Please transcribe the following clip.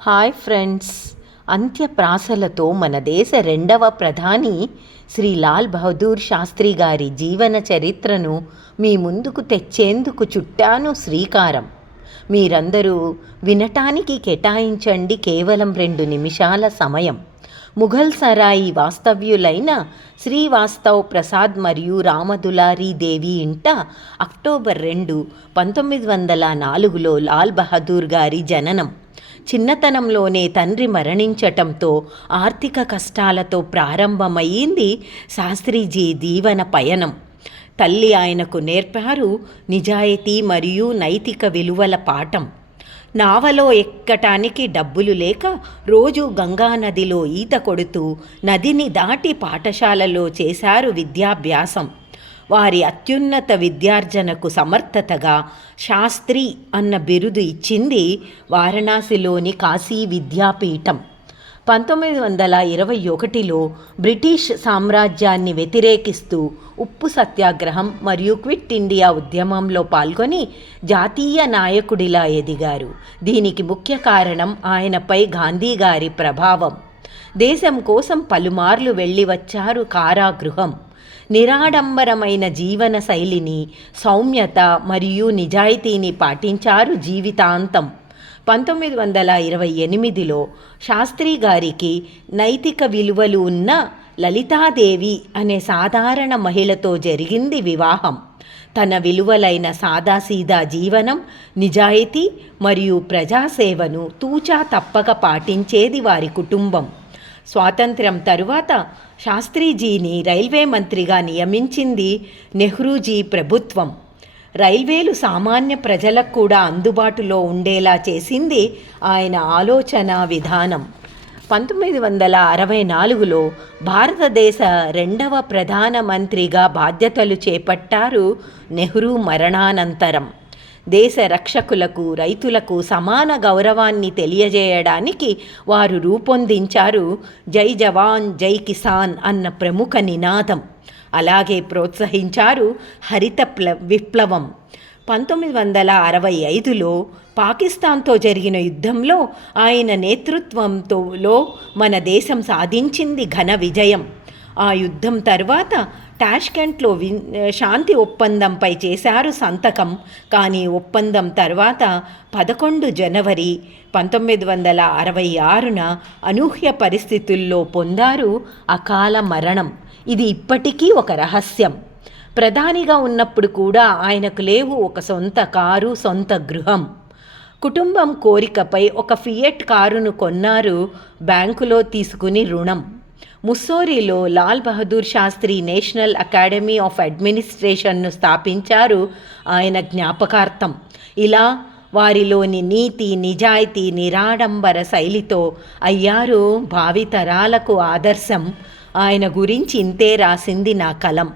Hi friends. అంత్యప్రాసలతో మన దేశ రెండవ ప్రధాని శ్రీ లాల్ బహదూర్ శాస్త్రి గారి జీవన చరిత్రను మీ ముందుకు తెచ్చేందుకు చుట్టాను శ్రీకారం. మీరందరూ వినటానికి కేటాయించండి కేవలం 2 నిమిషాల సమయం. ముఘల్ సరాయి వాస్తవ్యులైన శ్రీవాస్తవ్ ప్రసాద్ మరియు రామదులారీ దేవి ఇంట అక్టోబర్ 2, 1904లో లాల్ బహదూర్ గారి జననం. చిన్నతనంలోనే తండ్రి మరణించటంతో ఆర్థిక కష్టాలతో ప్రారంభమయ్యింది శాస్త్రీజీ జీవన పయనం. తల్లి ఆయనకు నేర్పారు నిజాయితీ మరియు నైతిక విలువల పాఠం. నావలో ఎక్కటానికి డబ్బులు లేక రోజు గంగానదిలో ఈత కొడుతూ నదిని దాటి పాఠశాలలో చేశారు విద్యాభ్యాసం. వారి అత్యున్నత విద్యార్జనకు సమర్థతగా శాస్త్రి అన్న బిరుదు ఇచ్చింది వారణాసిలోని కాశీ విద్యాపీఠం. 1921లో బ్రిటిష్ సామ్రాజ్యాన్ని వ్యతిరేకిస్తూ ఉప్పు సత్యాగ్రహం మరియు క్విట్ ఇండియా ఉద్యమంలో పాల్గొని జాతీయ నాయకుడిలా ఎదిగారు. దీనికి ముఖ్య కారణం ఆయనపై గాంధీ గారి ప్రభావం. దేశం కోసం పలుమార్లు వెళ్ళి వచ్చారు కారాగృహం. నిరాడంబరమైన జీవన శైలిని, సౌమ్యత మరియు నిజాయితీని పాటించారు జీవితాంతం. 1928లో శాస్త్రి గారికి నైతిక విలువలు ఉన్న లలితాదేవి అనే సాధారణ మహిళతో జరిగింది వివాహం. తన విలువలైన సాదాసీదా జీవనం, నిజాయితీ మరియు ప్రజాసేవను తూచా తప్పక పాటించేది వారి కుటుంబం. స్వాతంత్ర్యం తరువాత శాస్త్రీజీని రైల్వే మంత్రిగా నియమించింది నెహ్రూజీ ప్రభుత్వం. రైల్వేలు సామాన్య ప్రజలకు కూడా అందుబాటులో ఉండేలా చేసింది ఆయన ఆలోచన విధానం. 1964లో భారతదేశ రెండవ ప్రధానమంత్రిగా బాధ్యతలు చేపట్టారు నెహ్రూ మరణానంతరం. దేశ రక్షకులకు, రైతులకు సమాన గౌరవాన్ని తెలియజేయడానికి వారు రూపొందించారు జై జవాన్ జై కిసాన్ అన్న ప్రముఖ నినాదం. అలాగే ప్రోత్సహించారు హరిత విప్లవం. 1965లో పాకిస్తాన్తో జరిగిన యుద్ధంలో ఆయన నేతృత్వంలో మన దేశం సాధించింది ఘన విజయం. ఆ యుద్ధం తర్వాత టాష్కెంట్లో శాంతి ఒప్పందంపై చేశారు సంతకం. కానీ ఒప్పందం తర్వాత 11 జనవరి 1966న అనూహ్య పరిస్థితుల్లో పొందారు అకాల మరణం. ఇది ఇప్పటికీ ఒక రహస్యం. ప్రధానిగా ఉన్నప్పుడు కూడా ఆయనకు లేవు ఒక సొంత కారు, సొంత గృహం. కుటుంబం కోరికపై ఒక ఫియట్ కారును కొన్నారు బ్యాంకులో తీసుకుని రుణం. ముస్సోరీలో Lal Bahadur Shastri national academy of అడ్మినిస్ట్రేషన్ను స్థాపించారు ఆయన జ్ఞాపకార్థం. ఇలా వారిలోని నీతి, నిజాయితీ, నిరాడంబర శైలితో అయ్యారు భావితరాలకు ఆదర్శం. ఆయన గురించి ఇంతే రాసింది నా కలం.